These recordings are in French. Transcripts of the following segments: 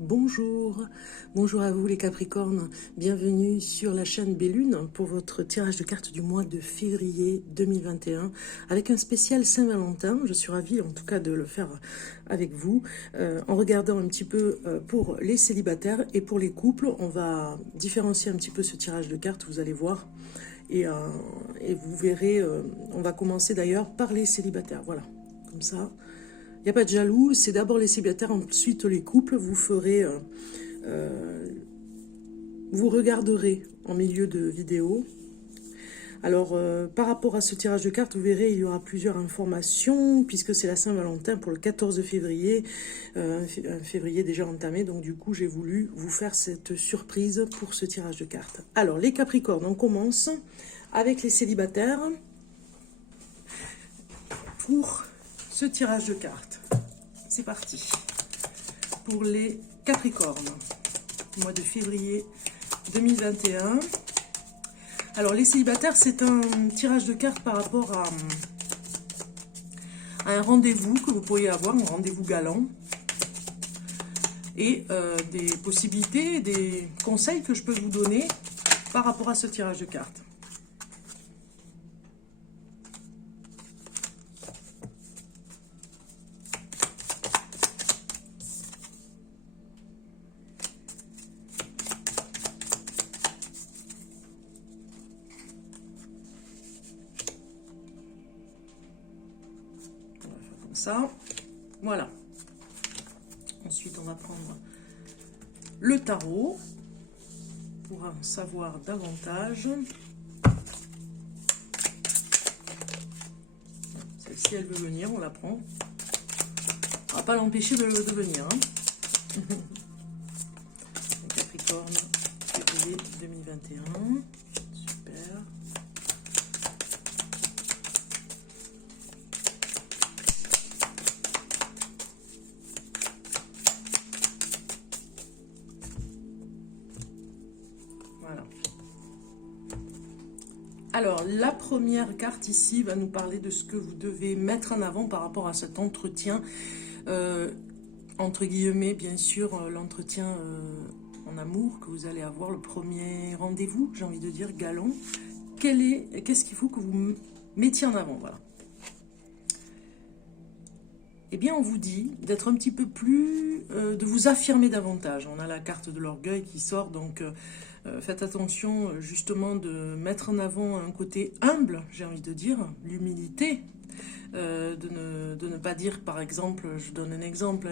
Bonjour, bonjour à vous les Capricornes, bienvenue sur la chaîne Bellune pour votre tirage de cartes du mois de février 2021 avec un spécial Saint-Valentin. Je suis ravie en tout cas de le faire avec vous en regardant un petit peu pour les célibataires et pour les couples. On va différencier un petit peu ce tirage de cartes, vous allez voir. Et vous verrez, on va commencer d'ailleurs par les célibataires, voilà, comme ça. Il n'y a pas de jaloux, c'est d'abord les célibataires, ensuite les couples. Vous ferez, vous regarderez en milieu de vidéo. Alors, par rapport à ce tirage de cartes, vous verrez, il y aura plusieurs informations, puisque c'est la Saint-Valentin pour le 14 février, un février déjà entamé, donc du coup, j'ai voulu vous faire cette surprise pour ce tirage de cartes. Alors, les Capricornes, on commence avec les célibataires pour ce tirage de cartes. C'est parti pour les Capricornes, mois de février 2021. Alors les célibataires, c'est un tirage de cartes par rapport à un rendez-vous que vous pourriez avoir, un rendez-vous galant, et des possibilités, des conseils que je peux vous donner par rapport à ce tirage de cartes. Ça, voilà. Ensuite, on va prendre le tarot pour en savoir davantage. Celle-ci, elle veut venir, on la prend. On va pas l'empêcher de venir. Hein. Capricorne, février 2021. Super. Alors, la première carte ici va nous parler de ce que vous devez mettre en avant par rapport à cet entretien. Entre guillemets, bien sûr, l'entretien en amour que vous allez avoir, le premier rendez-vous, j'ai envie de dire, galant. Qu'est-ce qu'il faut que vous mettiez en avant, voilà. Eh bien, on vous dit d'être un petit peu plus, de vous affirmer davantage. On a la carte de l'orgueil qui sort, donc faites attention justement de mettre en avant un côté humble, j'ai envie de dire, l'humilité. De ne pas dire, par exemple, je donne un exemple,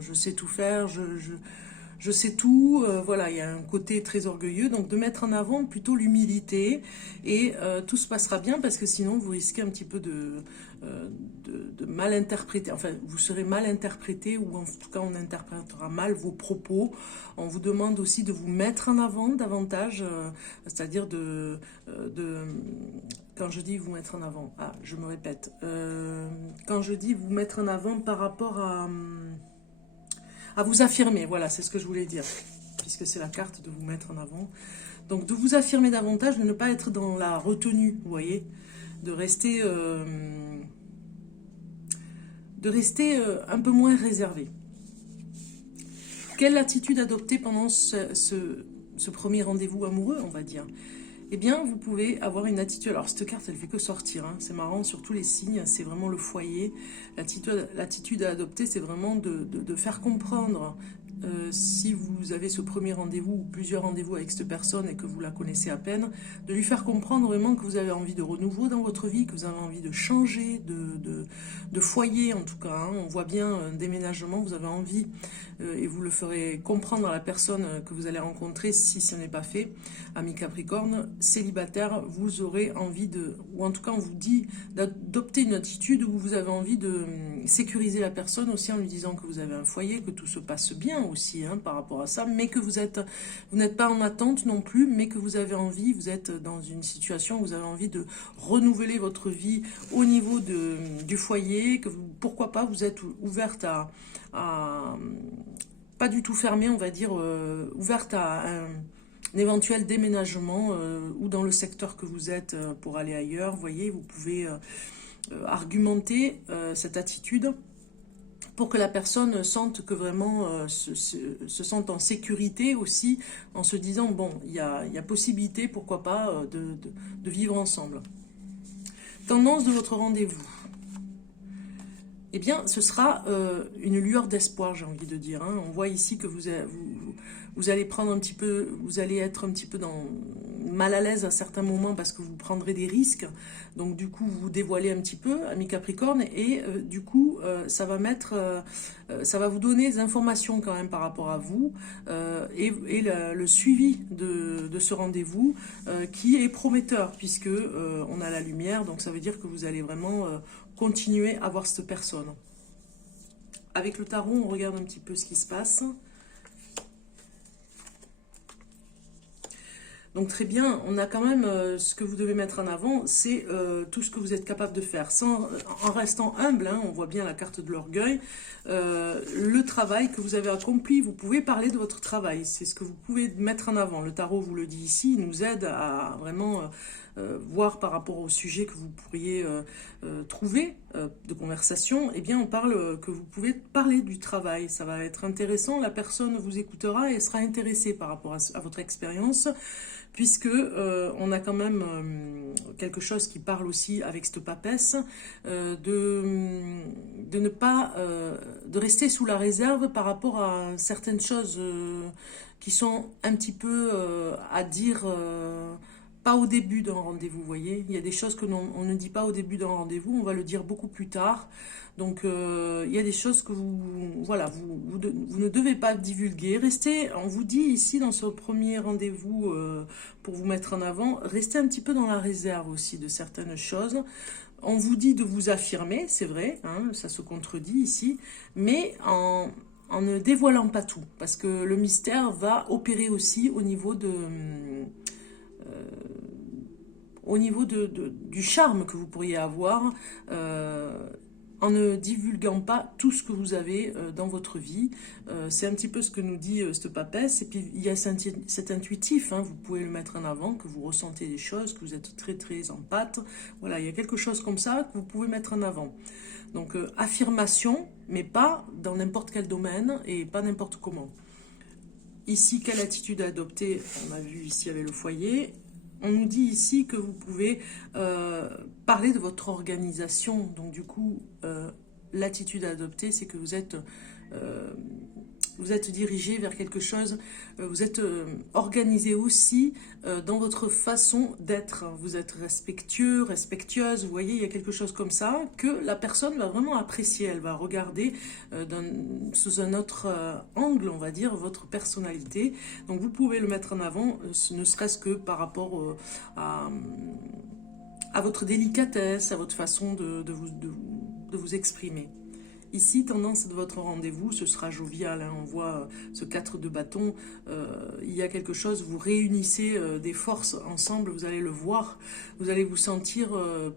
je sais tout faire, je sais tout, voilà, il y a un côté très orgueilleux, donc de mettre en avant plutôt l'humilité, et tout se passera bien, parce que sinon vous risquez un petit peu de mal interpréter, enfin vous serez mal interprété, ou en tout cas on interprétera mal vos propos. On vous demande aussi de vous mettre en avant davantage, c'est-à-dire quand je dis vous mettre en avant, je me répète, quand je dis vous mettre en avant par rapport à vous affirmer, voilà, c'est ce que je voulais dire, puisque c'est la carte de vous mettre en avant. Donc de vous affirmer davantage, de ne pas être dans la retenue, vous voyez, de rester un peu moins réservé. Quelle attitude adopter pendant ce premier rendez-vous amoureux, on va dire? Eh bien, vous pouvez avoir une attitude... Alors, cette carte, elle fait que sortir. Hein. C'est marrant, sur tous les signes, c'est vraiment le foyer. L'attitude à adopter, c'est vraiment de faire comprendre... si vous avez ce premier rendez-vous ou plusieurs rendez-vous avec cette personne et que vous la connaissez à peine, de lui faire comprendre vraiment que vous avez envie de renouveau dans votre vie, que vous avez envie de changer, de foyer en tout cas. Hein. On voit bien un déménagement, vous avez envie, et vous le ferez comprendre à la personne que vous allez rencontrer si ce n'est pas fait. Amis Capricorne, célibataire, vous aurez envie ou en tout cas on vous dit d'adopter une attitude où vous avez envie de sécuriser la personne aussi en lui disant que vous avez un foyer, que tout se passe bien aussi par rapport à ça, mais que vous n'êtes pas en attente non plus, mais que vous avez envie, vous êtes dans une situation où vous avez envie de renouveler votre vie au niveau du foyer, que pourquoi pas vous êtes ouverte à pas du tout fermée, on va dire, ouverte à un éventuel déménagement ou dans le secteur que vous êtes pour aller ailleurs. Vous voyez, vous pouvez argumenter cette attitude pour que la personne sente que vraiment se sente en sécurité aussi, en se disant, bon, il y a possibilité, pourquoi pas, de vivre ensemble. Tendance de votre rendez-vous. Eh bien, ce sera une lueur d'espoir, j'ai envie de dire. Hein. On voit ici que vous allez prendre un petit peu, vous allez être un petit peu mal à l'aise à certains moments parce que vous prendrez des risques. Donc du coup, vous vous dévoilez un petit peu, amis Capricorne, et du coup, ça va vous donner des informations quand même par rapport à vous et le suivi de ce rendez-vous qui est prometteur puisque on a la lumière. Donc ça veut dire que vous allez vraiment continuer à voir cette personne. Avec le tarot, on regarde un petit peu ce qui se passe. Donc très bien, on a quand même ce que vous devez mettre en avant, c'est tout ce que vous êtes capable de faire, en restant humble, hein, on voit bien la carte de l'orgueil, le travail que vous avez accompli, vous pouvez parler de votre travail, c'est ce que vous pouvez mettre en avant. Le tarot vous le dit ici, il nous aide à vraiment voir par rapport au sujet que vous pourriez trouver de conversation. Eh bien on parle que vous pouvez parler du travail, ça va être intéressant, la personne vous écoutera et sera intéressée par rapport à votre expérience, puisque on a quand même quelque chose qui parle aussi avec cette papesse, de ne pas, de rester sous la réserve par rapport à certaines choses qui sont un petit peu à dire, pas au début d'un rendez-vous, vous voyez. Il y a des choses que on ne dit pas au début d'un rendez-vous, on va le dire beaucoup plus tard. Donc il y a des choses que voilà, vous ne devez pas divulguer. Restez, on vous dit ici dans ce premier rendez-vous, pour vous mettre en avant, restez un petit peu dans la réserve aussi de certaines choses. On vous dit de vous affirmer, c'est vrai, hein, ça se contredit ici, mais en ne dévoilant pas tout, parce que le mystère va opérer aussi au niveau du charme que vous pourriez avoir, en ne divulguant pas tout ce que vous avez dans votre vie. C'est un petit peu ce que nous dit cette papesse. Et puis il y a cet intuitif, hein, vous pouvez le mettre en avant, que vous ressentez des choses, que vous êtes très très en pâte. Voilà, il y a quelque chose comme ça que vous pouvez mettre en avant. Donc affirmation, mais pas dans n'importe quel domaine et pas n'importe comment. Ici, quelle attitude adopter? On a vu ici avec le foyer. On nous dit ici que vous pouvez parler de votre organisation. Donc du coup, l'attitude à adopter, c'est que vous êtes dirigé vers quelque chose, vous êtes organisé aussi dans votre façon d'être. Vous êtes respectueux, respectueuse, vous voyez, il y a quelque chose comme ça que la personne va vraiment apprécier. Elle va regarder sous un autre angle, on va dire, votre personnalité. Donc vous pouvez le mettre en avant, ne serait-ce que par rapport à votre délicatesse, à votre façon de vous exprimer. Ici, tendance de votre rendez-vous, ce sera jovial. Hein, on voit ce 4 de bâton. Il y a quelque chose, vous réunissez des forces ensemble, vous allez le voir. Vous allez vous sentir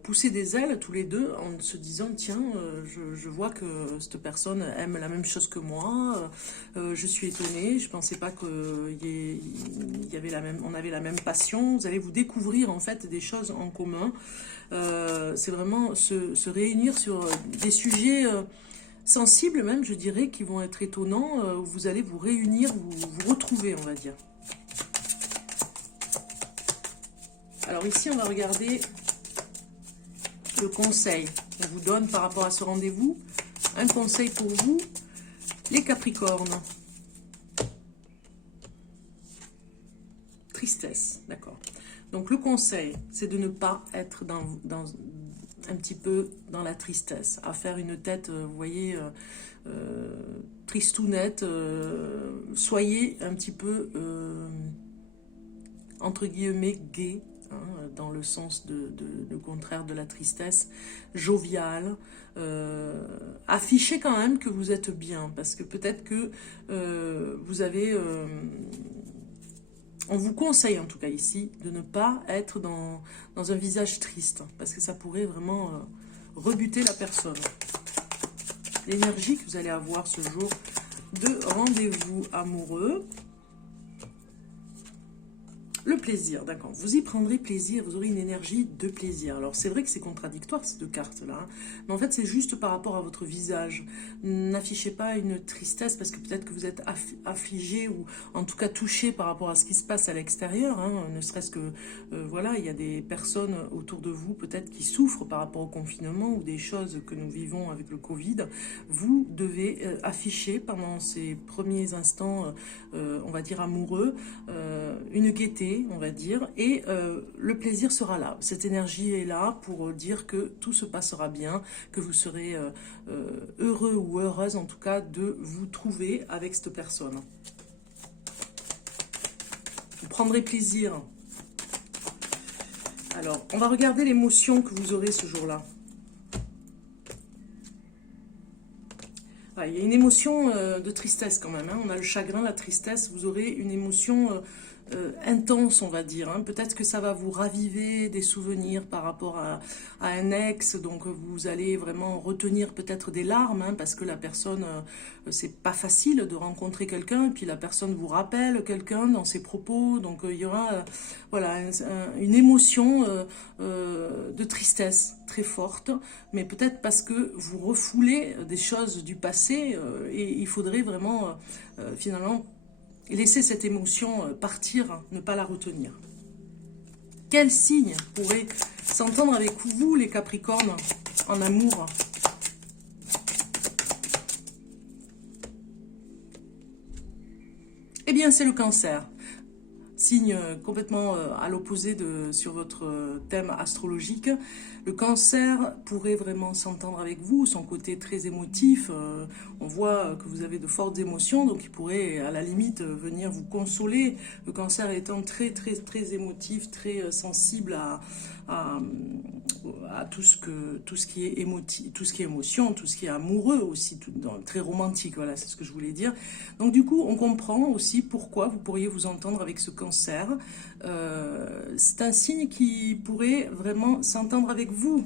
pousser des ailes tous les deux en se disant, tiens, je vois que cette personne aime la même chose que moi. Je suis étonnée, je ne pensais pas qu'on avait la même passion. Vous allez vous découvrir en fait des choses en commun. C'est vraiment se réunir sur des sujets... sensibles même, je dirais, qui vont être étonnants, où vous allez vous réunir, vous retrouver, on va dire. Alors ici, on va regarder le conseil qu'on vous donne par rapport à ce rendez-vous. Un conseil pour vous, les Capricornes. Tristesse, d'accord. Donc le conseil, c'est de ne pas être un petit peu dans la tristesse, à faire une tête, vous voyez, tristounette. Soyez un petit peu, entre guillemets, gai, hein, dans le sens le contraire de la tristesse, jovial. Affichez quand même que vous êtes bien, parce que peut-être que vous avez... on vous conseille en tout cas ici de ne pas être dans un visage triste, parce que ça pourrait vraiment rebuter la personne. L'énergie que vous allez avoir ce jour de rendez-vous amoureux. Le plaisir, d'accord. Vous y prendrez plaisir, vous aurez une énergie de plaisir. Alors c'est vrai que c'est contradictoire ces deux cartes-là, hein, mais en fait c'est juste par rapport à votre visage. N'affichez pas une tristesse parce que peut-être que vous êtes affligé ou en tout cas touché par rapport à ce qui se passe à l'extérieur, hein, ne serait-ce que, voilà, il y a des personnes autour de vous peut-être qui souffrent par rapport au confinement ou des choses que nous vivons avec le Covid. Vous devez afficher pendant ces premiers instants, on va dire amoureux, une gaieté, on va dire, et le plaisir sera là. Cette énergie est là pour dire que tout se passera bien, que vous serez heureux ou heureuse en tout cas de vous trouver avec cette personne. Vous prendrez plaisir. Alors, on va regarder l'émotion que vous aurez ce jour-là. Il y a une émotion de tristesse quand même, hein. On a le chagrin, la tristesse, vous aurez une émotion intense, on va dire, hein. Peut-être que ça va vous raviver des souvenirs par rapport à un ex, donc vous allez vraiment retenir peut-être des larmes, hein, parce que la personne, c'est pas facile de rencontrer quelqu'un, et puis la personne vous rappelle quelqu'un dans ses propos, donc il y aura voilà, une émotion de tristesse très forte, mais peut-être parce que vous refoulez des choses du passé, et il faudrait vraiment finalement laisser cette émotion partir, ne pas la retenir. Quel signe pourrait s'entendre avec vous, les Capricornes, en amour? Eh bien, c'est le Cancer. Signe complètement à l'opposé sur votre thème astrologique. Le Cancer pourrait vraiment s'entendre avec vous, son côté très émotif. On voit que vous avez de fortes émotions, donc il pourrait à la limite venir vous consoler. Le Cancer étant très très très émotif, très sensible à tout ce qui est émotif, tout ce qui est émotion, tout ce qui est amoureux aussi, très romantique, voilà, c'est ce que je voulais dire. Donc du coup, on comprend aussi pourquoi vous pourriez vous entendre avec ce Cancer. C'est un signe qui pourrait vraiment s'entendre avec vous.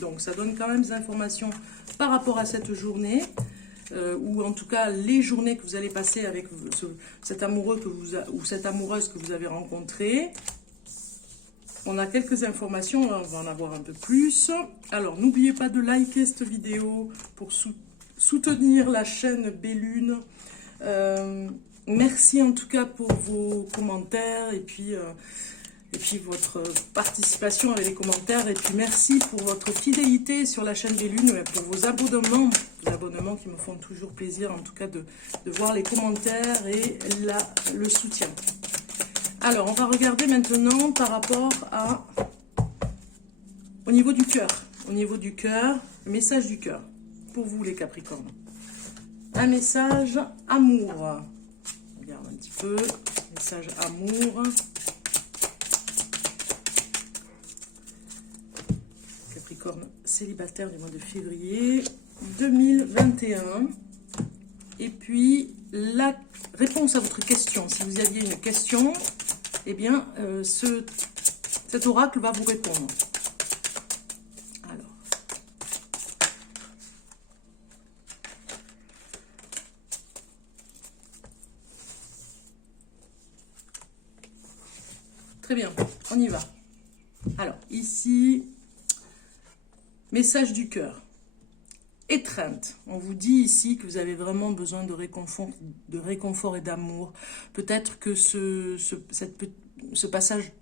Donc ça donne quand même des informations par rapport à cette journée. Ou en tout cas les journées que vous allez passer avec cet amoureux ou cette amoureuse que vous avez rencontré. On a quelques informations, on va en avoir un peu plus. Alors n'oubliez pas de liker cette vidéo pour soutenir la chaîne Bellune. Merci en tout cas pour vos commentaires et puis votre participation avec les commentaires. Et puis merci pour votre fidélité sur la chaîne Bellune, pour vos abonnements. Les abonnements qui me font toujours plaisir en tout cas de voir les commentaires et le soutien. Alors on va regarder maintenant par rapport au niveau du cœur. Au niveau du cœur, le message du cœur pour vous les Capricornes. Un message amour. On regarde un petit peu. Message amour. Capricorne célibataire du mois de février 2021. Et puis la réponse à votre question. Si vous aviez une question, eh bien cet oracle va vous répondre. Alors. Très bien, on y va. Alors, ici, message du cœur. Étreinte. On vous dit ici que vous avez vraiment besoin de réconfort et d'amour. Peut-être que ce passage,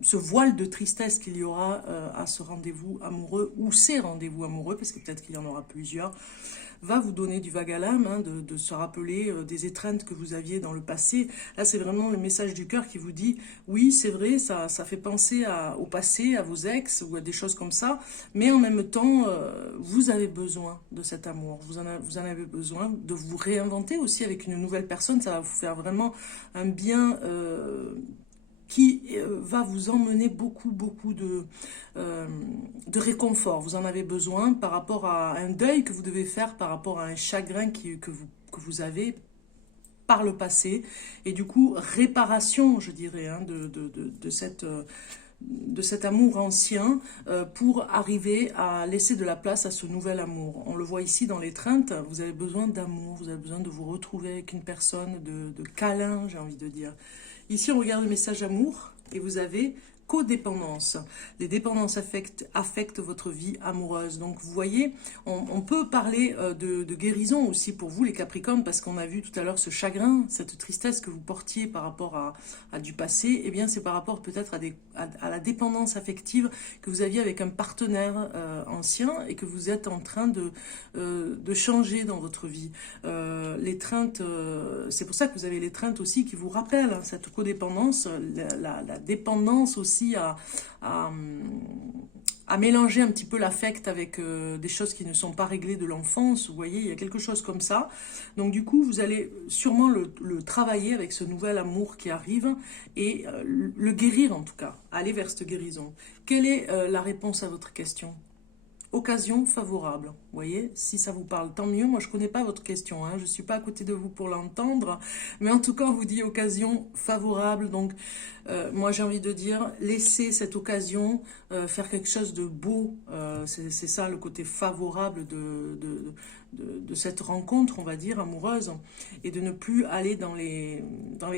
ce voile de tristesse qu'il y aura à ce rendez-vous amoureux, ou ces rendez-vous amoureux, parce que peut-être qu'il y en aura plusieurs, va vous donner du vague à l'âme, hein, de se rappeler des étreintes que vous aviez dans le passé. Là, c'est vraiment le message du cœur qui vous dit, oui, c'est vrai, ça fait penser au passé, à vos ex, ou à des choses comme ça, mais en même temps, vous avez besoin de cet amour, vous en avez besoin de vous réinventer aussi avec une nouvelle personne, ça va vous faire vraiment un bien qui va vous emmener beaucoup de réconfort. Vous en avez besoin par rapport à un deuil que vous devez faire, par rapport à un chagrin que vous avez par le passé. Et du coup, réparation, je dirais, hein, de de cet amour ancien pour arriver à laisser de la place à ce nouvel amour. On le voit ici dans l'étreinte, vous avez besoin d'amour, vous avez besoin de vous retrouver avec une personne, de câlin, j'ai envie de dire. Ici, on regarde le message amour et vous avez codépendance. Les dépendances affectent votre vie amoureuse. Donc vous voyez, on peut parler de guérison aussi pour vous les Capricornes, parce qu'on a vu tout à l'heure ce chagrin, cette tristesse que vous portiez par rapport à du passé. Eh bien c'est par rapport peut-être à la dépendance affective que vous aviez avec un partenaire ancien et que vous êtes en train de changer dans votre vie. L'étreinte, c'est pour ça que vous avez l'étreinte aussi qui vous rappelle hein, cette codépendance, la dépendance aussi à mélanger un petit peu l'affect avec des choses qui ne sont pas réglées de l'enfance. Vous voyez, il y a quelque chose comme ça. Donc du coup, vous allez sûrement le travailler avec ce nouvel amour qui arrive et le guérir en tout cas, aller vers cette guérison. Quelle est la réponse à votre question ? Occasion favorable, vous voyez, si ça vous parle, tant mieux. Moi, je ne connais pas votre question, hein. Je ne suis pas à côté de vous pour l'entendre, mais en tout cas, on vous dit occasion favorable. Donc, moi, j'ai envie de dire, laissez cette occasion faire quelque chose de beau. C'est ça le côté favorable de cette rencontre, on va dire, amoureuse, et de ne plus aller dans les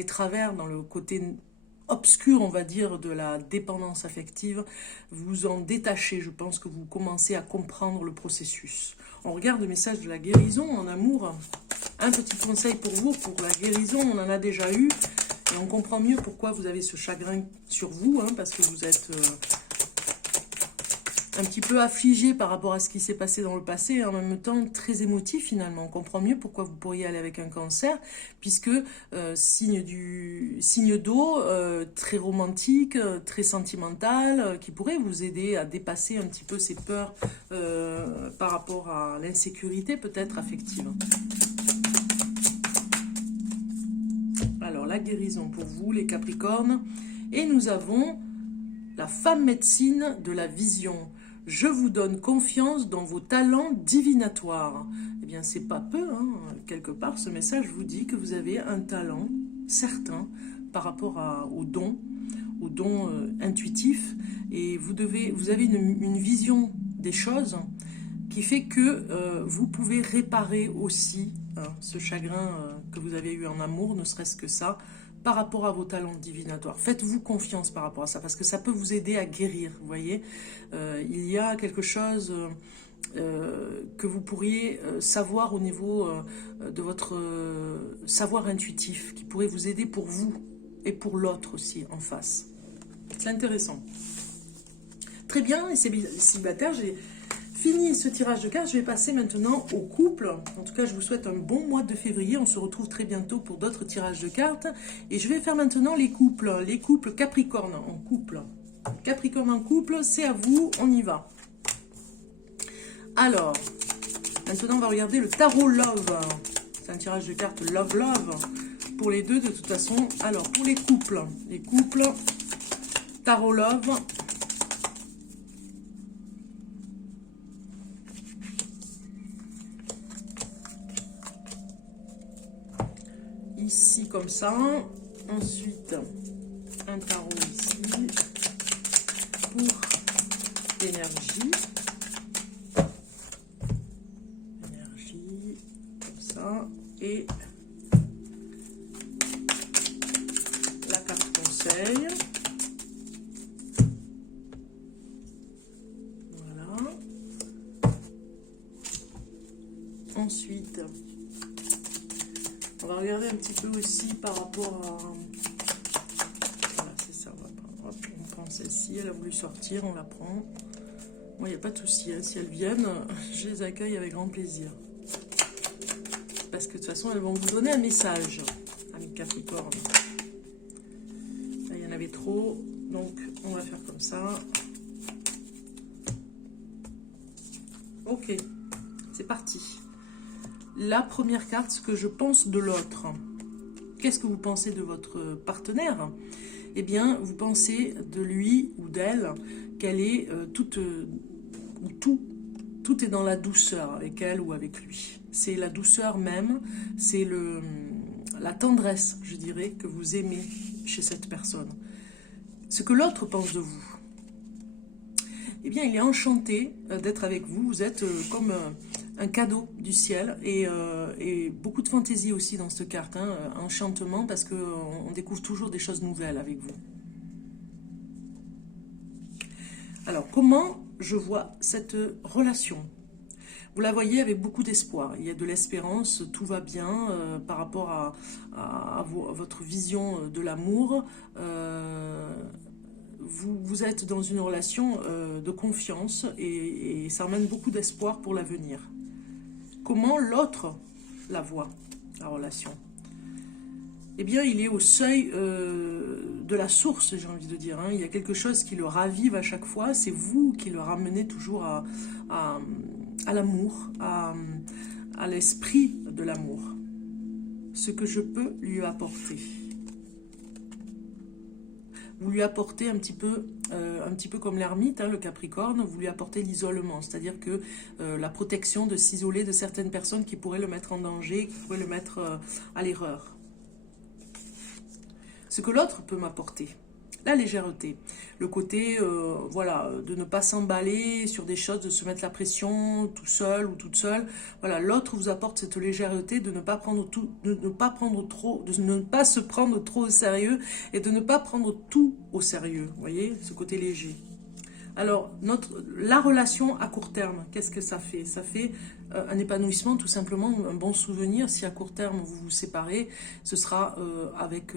travers, dans le côté obscur, on va dire, de la dépendance affective, vous en détachez. Je pense que vous commencez à comprendre le processus. On regarde le message de la guérison en amour. Un petit conseil pour vous, pour la guérison, on en a déjà eu, et on comprend mieux pourquoi vous avez ce chagrin sur vous, hein, parce que vous êtes un petit peu affligé par rapport à ce qui s'est passé dans le passé et en même temps très émotif finalement. On comprend mieux pourquoi vous pourriez aller avec un cancer, puisque signe d'eau, très romantique, très sentimental, qui pourrait vous aider à dépasser un petit peu ces peurs par rapport à l'insécurité peut-être affective. Alors la guérison pour vous les Capricornes, et nous avons la femme médecine de la vision. Je vous donne confiance dans vos talents divinatoires. Eh bien, c'est pas peu, hein. Quelque part, ce message vous dit que vous avez un talent certain par rapport au don intuitif, et vous avez une vision des choses qui fait que vous pouvez réparer aussi hein, ce chagrin que vous avez eu en amour, ne serait-ce que ça, par rapport à vos talents divinatoires. Faites-vous confiance par rapport à ça, parce que ça peut vous aider à guérir, vous voyez. Il y a quelque chose que vous pourriez savoir au niveau de votre savoir intuitif, qui pourrait vous aider pour vous et pour l'autre aussi en face. C'est intéressant. Très bien, les célibataires, j'ai fini ce tirage de cartes. Je vais passer maintenant au couple. En tout cas, je vous souhaite un bon mois de février. On se retrouve très bientôt pour d'autres tirages de cartes. Et je vais faire maintenant les couples Capricorne en couple. Capricorne en couple, c'est à vous, on y va. Alors, maintenant on va regarder le tarot Love. C'est un tirage de cartes Love Love pour les deux de toute façon. Alors, pour les couples tarot Love. Ici comme ça, ensuite un tarot ici pour l'énergie, comme ça, et la carte conseil, voilà, ensuite on va regarder un petit peu aussi par rapport à... Voilà, c'est ça. On prend celle-ci. Elle a voulu sortir, on la prend. Moi, il n'y a pas de souci. Hein. Si elles viennent, je les accueille avec grand plaisir. Parce que de toute façon, elles vont vous donner un message, amis Capricorne. Là, il y en avait trop. Donc, on va faire comme ça. Ok. C'est parti. La première carte, ce que je pense de l'autre. Qu'est-ce que vous pensez de votre partenaire? Eh bien, vous pensez de lui ou d'elle qu'elle est tout est dans la douceur avec elle ou avec lui. C'est la douceur même, c'est la tendresse, je dirais, que vous aimez chez cette personne. ce que l'autre pense de vous. Eh bien, il est enchanté d'être avec vous. Vous êtes comme un cadeau du ciel et beaucoup de fantaisie aussi dans cette carte. Hein, enchantement parce qu'on découvre toujours des choses nouvelles avec vous. Alors, comment je vois cette relation? Vous la voyez avec beaucoup d'espoir. Il y a de l'espérance, tout va bien par rapport à votre vision de l'amour. Vous êtes dans une relation de confiance et ça amène beaucoup d'espoir pour l'avenir. Comment l'autre la voit, la relation? Eh bien, il est au seuil de la source, j'ai envie de dire. Hein. Il y a quelque chose qui le ravive à chaque fois. C'est vous qui le ramenez toujours à l'amour, à l'esprit de l'amour. Ce que je peux lui apporter. Vous lui apportez un petit peu comme l'ermite, hein, le Capricorne, vous lui apportez l'isolement, c'est-à-dire que la protection de s'isoler de certaines personnes qui pourraient le mettre en danger, qui pourraient le mettre à l'erreur. Ce que l'autre peut m'apporter, la légèreté, le côté voilà, de ne pas s'emballer sur des choses, de se mettre la pression tout seul ou toute seule. Voilà, l'autre vous apporte cette légèreté de ne pas prendre tout, de ne pas se prendre trop au sérieux et de ne pas prendre tout au sérieux. Vous voyez, ce côté léger. Alors, la relation à court terme, qu'est-ce que ça fait? Ça fait un épanouissement, tout simplement, un bon souvenir. Si à court terme vous vous séparez, ce sera avec,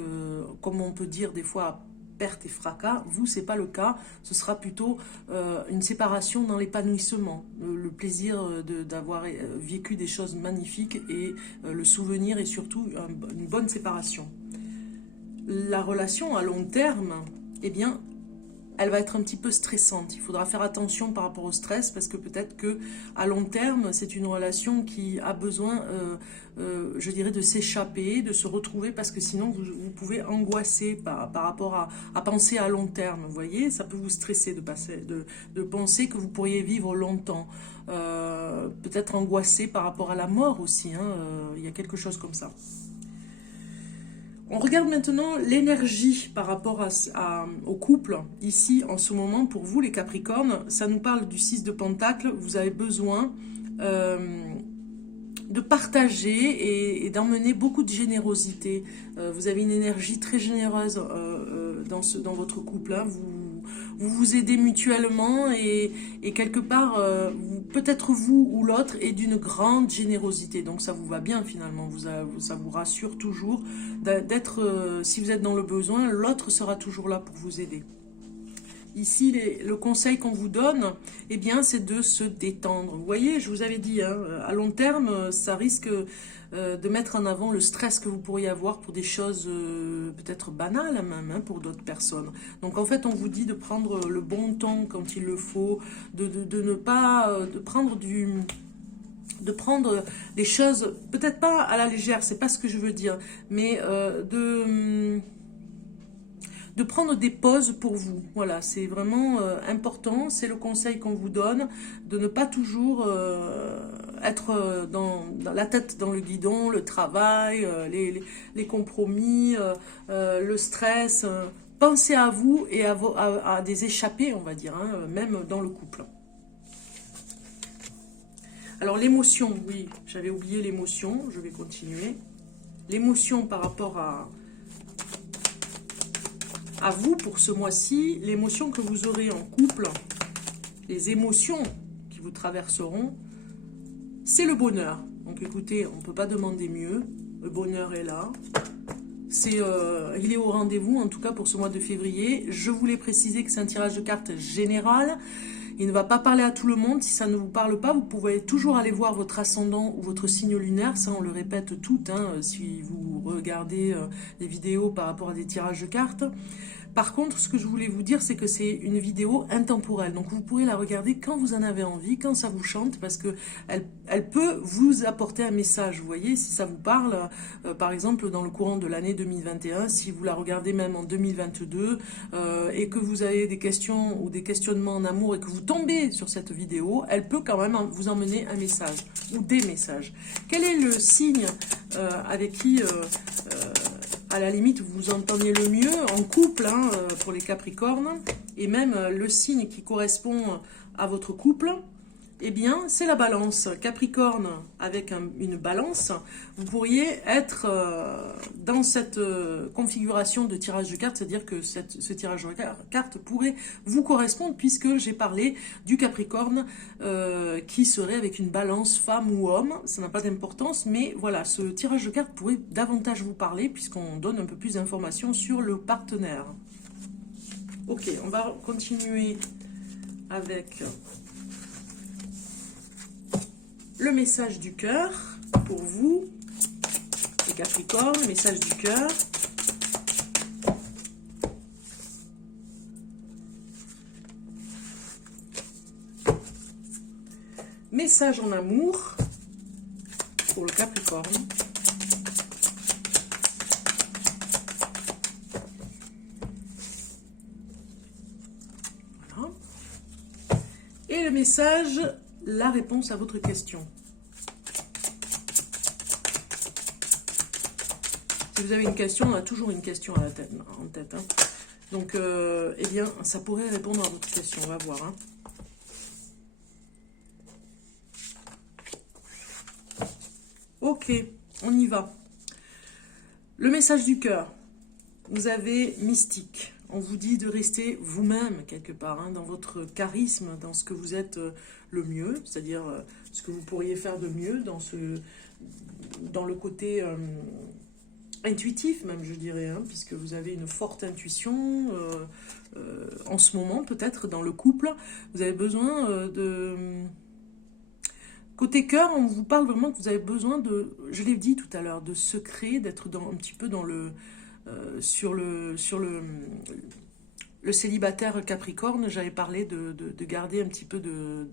comme on peut dire des fois, perte et fracas. Vous, c'est pas le cas. Ce sera plutôt une séparation dans l'épanouissement, le plaisir d'avoir vécu des choses magnifiques et le souvenir et surtout une bonne séparation. La relation à long terme, eh bien, elle va être un petit peu stressante. Il faudra faire attention par rapport au stress parce que peut-être que à long terme, c'est une relation qui a besoin, je dirais, de s'échapper, de se retrouver parce que sinon vous pouvez angoisser par rapport à penser à long terme. Vous voyez, ça peut vous stresser de penser que vous pourriez vivre longtemps. Peut-être angoissé par rapport à la mort aussi. Hein, il y a quelque chose comme ça. On regarde maintenant l'énergie par rapport au couple. Ici, en ce moment, pour vous, les Capricornes, ça nous parle du 6 de Pentacle. Vous avez besoin de partager et d'emmener beaucoup de générosité. Vous avez une énergie très généreuse dans votre couple. Hein. Vous vous aidez mutuellement et quelque part, peut-être vous ou l'autre est d'une grande générosité. Donc ça vous va bien finalement, ça vous rassure toujours d'être, si vous êtes dans le besoin, l'autre sera toujours là pour vous aider. Ici, le conseil qu'on vous donne, eh bien, c'est de se détendre. Vous voyez, je vous avais dit, hein, à long terme, ça risque de mettre en avant le stress que vous pourriez avoir pour des choses peut-être banales même, hein, pour d'autres personnes. Donc en fait, on vous dit de prendre le bon temps quand il le faut, de ne pas de prendre des choses, peut-être pas à la légère, c'est pas ce que je veux dire, mais de prendre des pauses pour vous. Voilà, c'est vraiment important, c'est le conseil qu'on vous donne, de ne pas toujours être dans la tête dans le guidon, le travail, les compromis, le stress. Pensez à vous et à des échappées, on va dire, hein, même dans le couple. Alors l'émotion, oui, j'avais oublié l'émotion, je vais continuer. L'émotion par rapport à vous pour ce mois-ci, l'émotion que vous aurez en couple, les émotions qui vous traverseront, c'est le bonheur. Donc écoutez, on ne peut pas demander mieux, le bonheur est là. Il est au rendez-vous, en tout cas pour ce mois de février. Je voulais préciser que c'est un tirage de cartes général. Il ne va pas parler à tout le monde. Si ça ne vous parle pas, vous pouvez toujours aller voir votre ascendant ou votre signe lunaire. Ça, on le répète tout, hein, si vous regardez les vidéos par rapport à des tirages de cartes. Par contre, ce que je voulais vous dire, c'est que c'est une vidéo intemporelle. Donc, vous pourrez la regarder quand vous en avez envie, quand ça vous chante, parce que elle peut vous apporter un message. Vous voyez, si ça vous parle, par exemple, dans le courant de l'année 2021, si vous la regardez même en 2022, et que vous avez des questions ou des questionnements en amour et que vous tombez sur cette vidéo, elle peut quand même vous emmener un message ou des messages. Quel est le signe avec qui à la limite, vous vous entendez le mieux en couple, hein, pour les Capricornes, et même le signe qui correspond à votre couple, eh bien, c'est la balance. Capricorne avec une balance, vous pourriez être dans cette configuration de tirage de cartes, c'est-à-dire que ce tirage de cartes pourrait vous correspondre, puisque j'ai parlé du Capricorne qui serait avec une balance femme ou homme. Ça n'a pas d'importance, mais voilà, ce tirage de cartes pourrait davantage vous parler, puisqu'on donne un peu plus d'informations sur le partenaire. Ok, on va continuer avec le message du cœur pour vous, les Capricornes, le message du cœur. Message en amour pour le Capricorne. Voilà. Et le message, la réponse à votre question. Si vous avez une question, on a toujours une question à la tête, en tête. Hein. Donc, eh bien, ça pourrait répondre à votre question. On va voir. Hein. Ok, on y va. Le message du cœur. Vous avez mystique. On vous dit de rester vous-même quelque part, hein, dans votre charisme, dans ce que vous êtes le mieux, c'est-à-dire ce que vous pourriez faire de mieux dans le côté intuitif même, je dirais, hein, puisque vous avez une forte intuition en ce moment, peut-être dans le couple. Vous avez besoin de... Côté cœur, on vous parle vraiment que vous avez besoin de, je l'ai dit tout à l'heure, de secret, d'être un petit peu dans le... sur le célibataire Capricorne, j'avais parlé de garder un petit peu de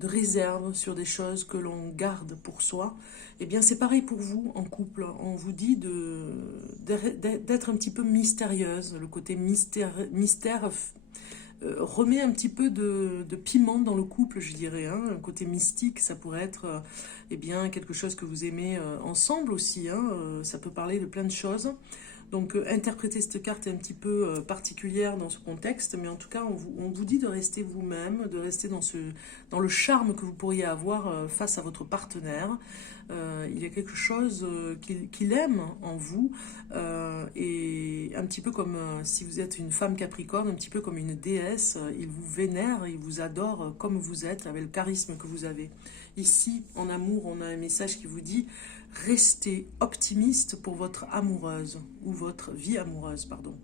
réserve sur des choses que l'on garde pour soi. Eh bien, c'est pareil pour vous en couple. On vous dit d'être un petit peu mystérieuse. Le côté mystère remet un petit peu de piment dans le couple, je dirais. Hein. Un côté mystique, ça pourrait être eh bien, quelque chose que vous aimez ensemble aussi. Hein. Ça peut parler de plein de choses. Donc, interpréter cette carte est un petit peu particulière dans ce contexte, mais en tout cas, on vous dit de rester vous-même, de rester dans le charme que vous pourriez avoir face à votre partenaire. Il y a quelque chose qu'il aime en vous, et un petit peu comme si vous êtes une femme Capricorne, un petit peu comme une déesse, il vous vénère, il vous adore comme vous êtes, avec le charisme que vous avez. Ici, en amour, on a un message qui vous dit « Restez optimiste pour votre amoureuse » ou votre vie amoureuse, pardon.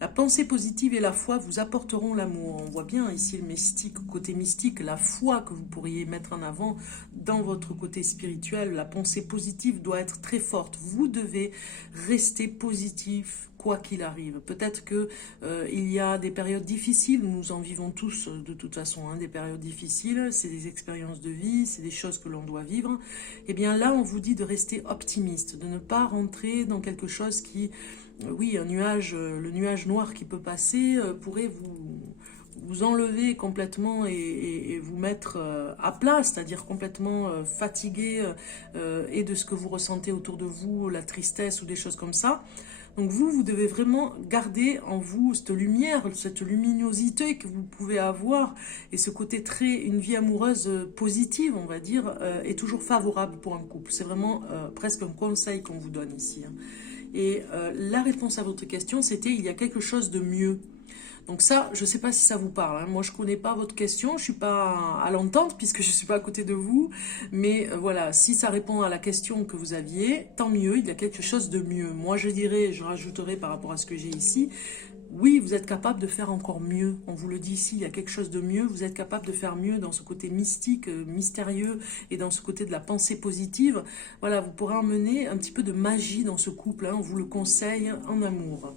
La pensée positive et la foi vous apporteront l'amour. On voit bien ici le mystique, côté mystique, la foi que vous pourriez mettre en avant dans votre côté spirituel. La pensée positive doit être très forte. Vous devez rester positif quoi qu'il arrive. Peut-être que il y a des périodes difficiles, nous en vivons tous de toute façon, hein, des périodes difficiles, c'est des expériences de vie, c'est des choses que l'on doit vivre. Et bien là, on vous dit de rester optimiste, de ne pas rentrer dans quelque chose qui... oui, le nuage noir qui peut passer pourrait vous enlever complètement et vous mettre à plat, c'est-à-dire complètement fatigué et de ce que vous ressentez autour de vous, la tristesse ou des choses comme ça. Donc vous devez vraiment garder en vous cette lumière, cette luminosité que vous pouvez avoir, et ce côté une vie amoureuse positive, on va dire, est toujours favorable pour un couple. C'est vraiment presque un conseil qu'on vous donne ici. Hein. Et la réponse à votre question, c'était « il y a quelque chose de mieux ». Donc ça, je ne sais pas si ça vous parle. Hein. Moi, je ne connais pas votre question, je ne suis pas à l'entente puisque je ne suis pas à côté de vous. Mais voilà, si ça répond à la question que vous aviez, tant mieux, il y a quelque chose de mieux. Moi, je dirais, je rajouterai par rapport à ce que j'ai ici, oui, vous êtes capable de faire encore mieux. On vous le dit ici, il y a quelque chose de mieux. Vous êtes capable de faire mieux dans ce côté mystique, mystérieux et dans ce côté de la pensée positive. Voilà, vous pourrez emmener un petit peu de magie dans ce couple. Hein, on vous le conseille en amour.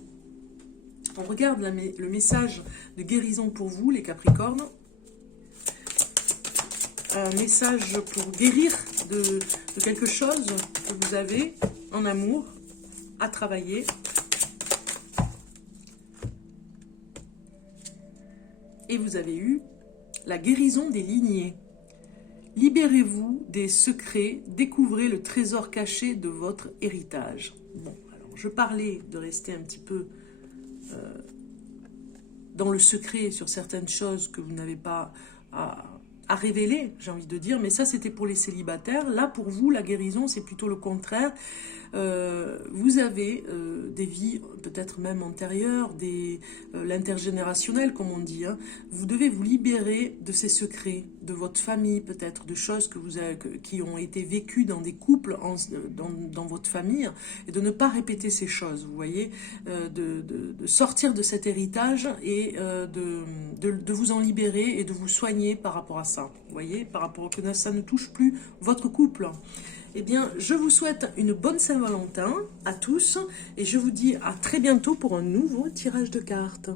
On regarde le message de guérison pour vous, les Capricornes. Un message pour guérir de quelque chose que vous avez en amour à travailler. Et vous avez eu la guérison des lignées. Libérez-vous des secrets, découvrez le trésor caché de votre héritage. Bon, alors je parlais de rester un petit peu dans le secret sur certaines choses que vous n'avez pas à révéler, j'ai envie de dire, mais ça c'était pour les célibataires. Là pour vous, la guérison c'est plutôt le contraire. Vous avez des vies peut-être même antérieures, l'intergénérationnel comme on dit. Hein. Vous devez vous libérer de ces secrets, de votre famille peut-être, de choses qui ont été vécues dans des couples, dans votre famille, et de ne pas répéter ces choses, vous voyez, de sortir de cet héritage et de vous en libérer et de vous soigner par rapport à ça, vous voyez, par rapport à que ça ne touche plus votre couple. Eh bien, je vous souhaite une bonne Saint-Valentin à tous et je vous dis à très bientôt pour un nouveau tirage de cartes.